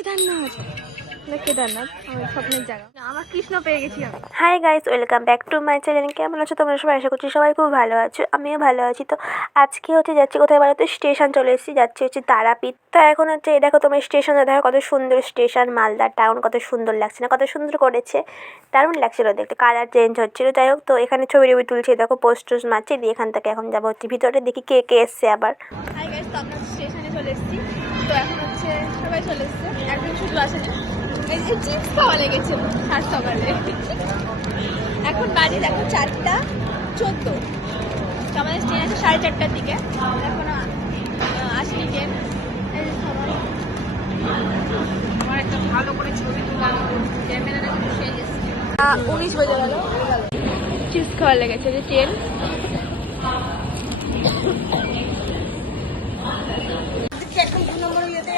কেদারনাথ কেদারনাথ আমার স্বপ্নের জায়গা, আমার কৃষ্ণ পেয়ে গেছি আমি। Hi guys, welcome back to my channel. কেমন আছো তোমরা সবাই? আশা করছি সবাই খুব ভালো আছো, আমিও ভালো আছি। তো আজকে যাচ্ছি কোথায় বলো তো? স্টেশন চলে এসেছি, যাচ্ছি তারাপীঠ। তো এখন এই দেখো তোমার স্টেশনে দেখো কত সুন্দর স্টেশন, মালদা টাউন কত সুন্দর লাগছে না? কত সুন্দর করেছে, দারুণ লাগছিল দেখতে, কালার চেঞ্জ হচ্ছিল। যাই হোক, তো এখানে ছবি তুলছে, দেখো পোস্ট টোস্ট মারছে দিয়ে এখান থেকে এখন যাবো ভিতরে, দেখি কে কে এসছে আবার। হাই গাইস, তো আমরা স্টেশনে চলে এসেছি। তো এখন সবাই চলে এসছে, একদিন শুধু আসেনি। এই যে চিপস খাওয়া লেগেছে সাত সকালে। এখন বাজে দেখো 4:14। তো আমাদের ট্রেন আছে 4:30টার দিকে, এখনো আসেনি ট্রেন। আমার একটা ভালো করে ছবি তোলা ক্যামেরাটা বসে গেছে। 19 বেজে গেল, চিপস খাওয়া লেগেছে যে ট্রেন। এখন 2 নম্বর ইয়েতে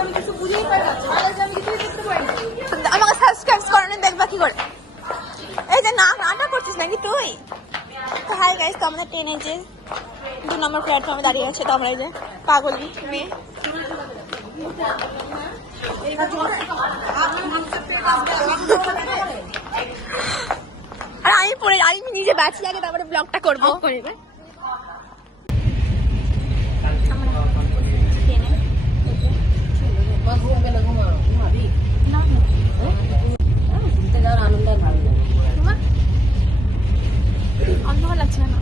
আমি কিছু বুঝেই পাই না, আমি কিছুই দেখতে পাই না। আমাকে সাবস্ক্রাইব করেন, দেখবা কি করে? এই যে নাটা করছিস নাকি তুই? তো হাই গাইস, তো আমরা ট্রেনে যে 2 নম্বর প্ল্যাটফর্মে দাঁড়িয়ে আছে। তো আমরা এই যে পাগলি মেয়ে, আর আমি নিজে বাঁচি আগে, তারপরে ব্লগটা করবো। অন্ধকার লাগছে না?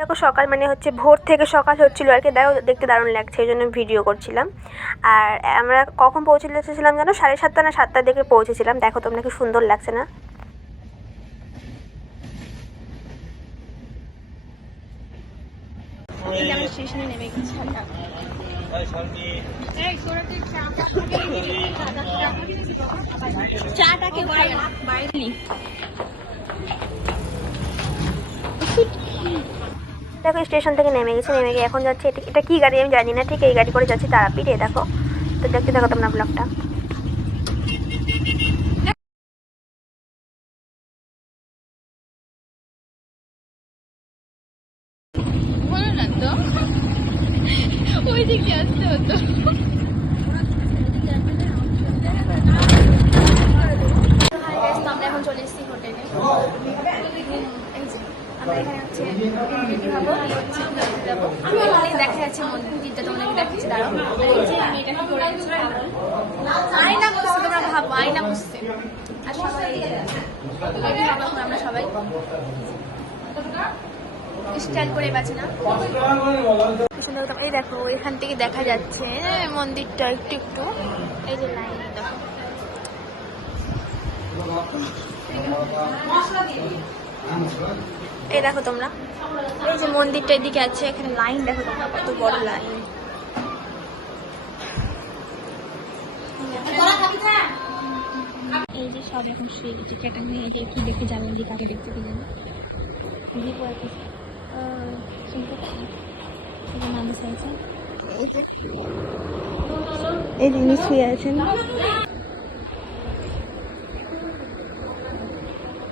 দেখো সকাল ভোর থেকে সকাল হচ্ছিল আর কি, দেখো দেখতে দারুণ লাগছে, এই জন্য ভিডিও করছিলাম। আর আমরা কখন পৌঁছেছিলাম জানো? 7:30 না 7টার দিকে পৌঁছেছিলাম। দেখো তোমরা কি সুন্দর লাগছে না? স্টেশনে নেমে গেছি। চাটাকে দেখো স্টেশন থেকে নেমে গেছি, নেমে গিয়ে এখন যাচ্ছে, এটা কি গাড়ি আমি জানি না, ঠিক এই গাড়ি করে যাচ্ছি তারাপীঠ। দেখো, তো দেখতে দেখো তোমরা ব্লগটা। বলো না তো, ওই দিকে আসতে হতো। আমরা এখন চলে এসেছি হোটেলে। এই যে আমরা এখানে দেখা যাচ্ছে মন্দিরটা, তোমাদেরকে দেখাচ্ছি, দাঁড়াও। আর এই যে মেয়েটা কি করে আয়না বুঝতে, তোমরা ভাবো আয়না বুঝতে। আর সবাই আমরা সবাই স্টাইল করে বাঁচে না? এই দেখো এখান থেকে দেখা যাচ্ছে মন্দিরটা একটু একটু। এই যে লাইন দেখো, এই দেখো তোমরা, এই যে মন্দিরটা এদিকে আছে, এখানে লাইন দেখো তোমরা, কত বড় লাইন। এই যে সব এখন শুয়ে গেছে, একটা মেয়ে যে কি দেখে যাবেন, যে কাকে দেখতে কি জানো এই জিনিস শুয়ে আছেন।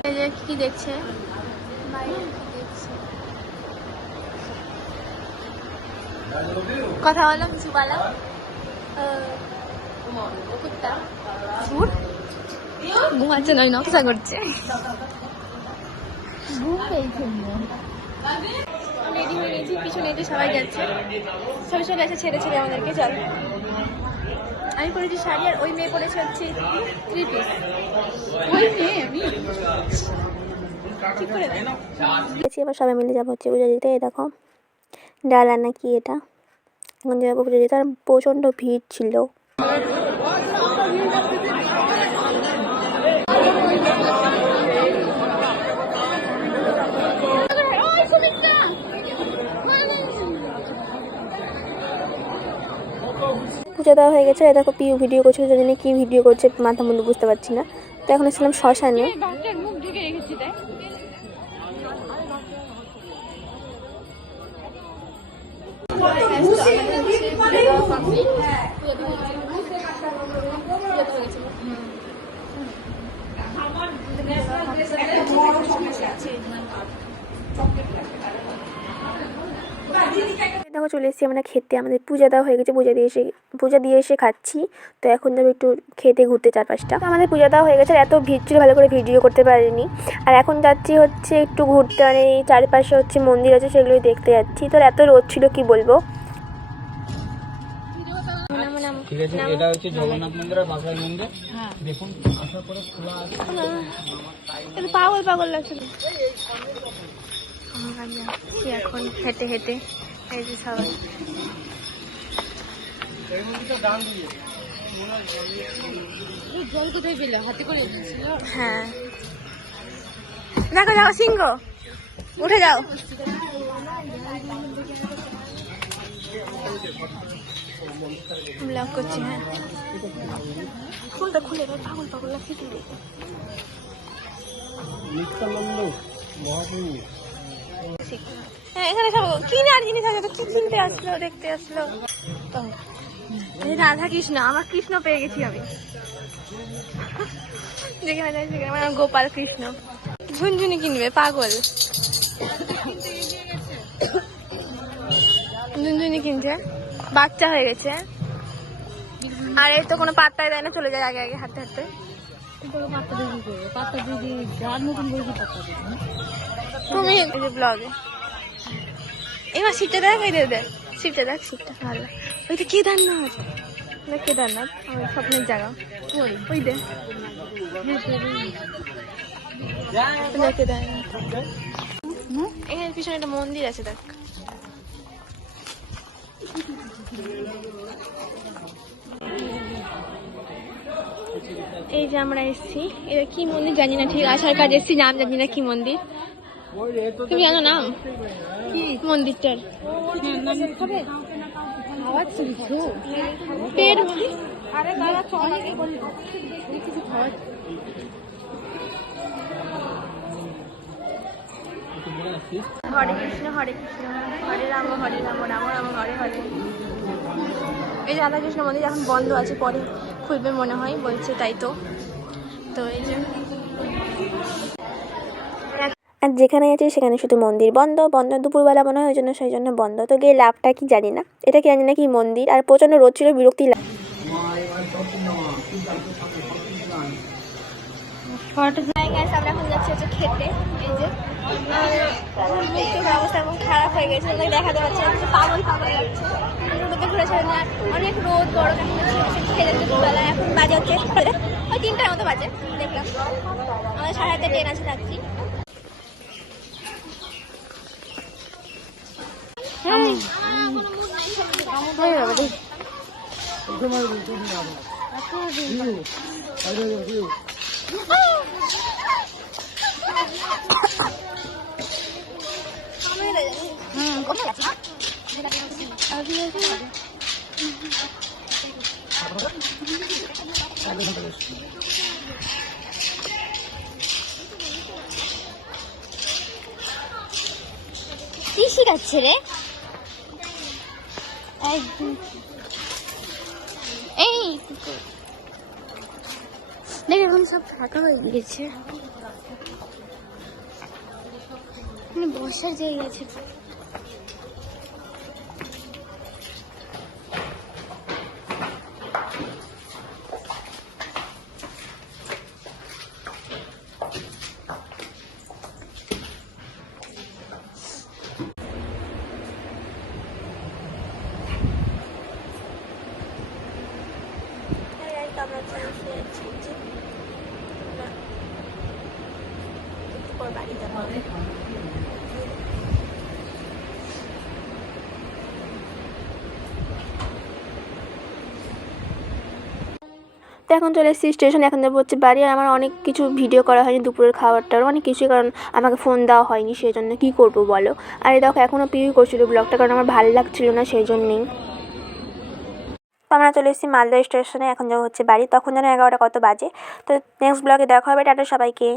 এই যে কি দেখছে, কথা বলো, কিছু বলো। ঘুমাচ্ছে নয়, নকশা করছে। রেডি হয়ে গেছি, পিছনে যে সবাই যাচ্ছে, সবাই গেছে ছেড়ে ছেড়ে আমাদেরকে। চল, আমি পরেছি শাড়ি, আর ওই মেয়ে পরেছে হচ্ছে 3 পিস। ওই মেয়ে আমি ঠিক করে এবার সবাই মিলে যাবো হচ্ছে পুজো দিতে। এই দেখো ডালা নাকি এটা, এখন যাবো পুজো দিতে। আর প্রচণ্ড ভিড় ছিল। পুজো দেওয়া হয়ে গেছে। দেখো পিউ ভিডিও করছিল, জানি না কি ভিডিও করছে, মাথা মুন্ডু বুঝতে পারছি না। তো এখন এসেছিলাম শ্মশানে। দেখো চলে এসেছি আমরা খেতে, আমাদের পূজা দেওয়া হয়ে গেছে, পূজা দিয়ে এসে খাচ্ছি। তো এখন যাবো একটু খেতে ঘুরতে চারপাশটা। তো আমাদের পূজা দেওয়া হয়ে গেছে, আর এত ভিড় ছিল ভালো করে ভিডিও করতে পারিনি। আর এখন যাচ্ছি হচ্ছে একটু ঘুরতে, মানে এই চারপাশে হচ্ছে মন্দির আছে সেগুলোই দেখতে যাচ্ছি। তো এত রোদ ছিল কি বলবো। ঠিক আছে, এটা হচ্ছে জগন্নাথ মন্দিরের বাসায় মন্দির। দেখুন আসার পরে খোলা আছে। পাগল পাগল লাগছিল এখন হেঁটে হেঁটে এই যে সবাই। জল কোথায় পেলে? হাতে করে এনেছিল। হ্যাঁ দেখো যাও সিংহ, উঠে যাও। ব্লগ করছি। হ্যাঁ ফুলটা খুলে দাও, পাগল পাগল লাগছে তুলে। হ্যাঁ এখানে সব কিনার জিনিস আছে, তো কি কিনতে আসলো, দেখতে আসলো। রাধা কৃষ্ণ, আমার কৃষ্ণ পেয়ে গেছি আমি। যেখানে যাই সেখানে আমার গোপাল কৃষ্ণ। ঝুনঝুনি কিনবে পাগল, ঝুনঝুনি কিনছে, বাচ্চা হয়ে গেছে। আর এই তো কোনো পাত্তাই দেয় না, চলে যায় আগে আগে হাঁটতে হাঁটতে। তুমি এই যে ব্লগে এবার সিটটা দেখ, এই দেখ সিটটা দেখ, সিটটা ভালো। ওইটা কেদারনাথ, কেদারনাথ আমার স্বপ্নের জায়গা। ওই দেখ কেদারনাথ, এখানে পিছনে একটা মন্দির আছে দেখ। এই যে আমরা এসছি, এটা কি মন্দির জানি না, ঠিক আসার কাজ এসছি, নাম জানি না কি মন্দির। তুমি জানো নাম কি মন্দিরটার? হরে কৃষ্ণ হরে কৃষ্ণ হরে রাম রাম রাম হরে হরে। এই রাধা কৃষ্ণ মন্দির এখন বন্ধ আছে, পরে খুলবে মনে হয় বলছে, তাই তো। তো এই যে আর যেখানে আছে সেখানে শুধু মন্দির, বন্ধ বন্ধ, দুপুরবেলা মনে হয় ওই জন্য সেই জন্য বন্ধ। তো গিয়ে লাভটা কি জানি না, এটা কি জানি না কি মন্দির। আর প্রচণ্ড রোদ ছিল, বিরক্তি লাগে। আমরা এখন যাচ্ছি হচ্ছে খেতে। এই যে অবস্থা এখন খারাপ হয়ে গেছে, দেখাতে পারছি পাগল পাগল লাগছে। রোদে ঘুরেছে না, অনেক রোদ গরম, খেয়ে যাচ্ছে দুপুরবেলা। এখন বাজে হচ্ছে ওই 3টার মতো বাজে, দেখলাম আমাদের 8:30 ট্রেন আছে, থাকছি। কি শিখাচ্ছে রে? এই দেখ এখন সব ফাঁকা হয়ে গেছে, বসার জায়গা আছে। বাড়ি যাবো। তো এখন চলে এসেছি স্টেশনে, এখন যাবো হচ্ছে বাড়ি। আর আমার অনেক কিছু ভিডিও করা হয়নি দুপুরের খাবারটার, অনেক কিছুই, কারণ আমাকে ফোন দেওয়া হয়নি, সেই জন্য কী করবো বলো। আর এই দেখো এখনও পিউই করছিল ব্লগটা, কারণ আমার ভালো লাগছিল না সেই জন্যেই। তো আমরা চলে এসেছি মালদা স্টেশনে, এখন যাবো হচ্ছে বাড়ি। তখন যেন 11টা কত বাজে। তো নেক্সট ব্লগে দেখা হবে, টাটা সবাইকে।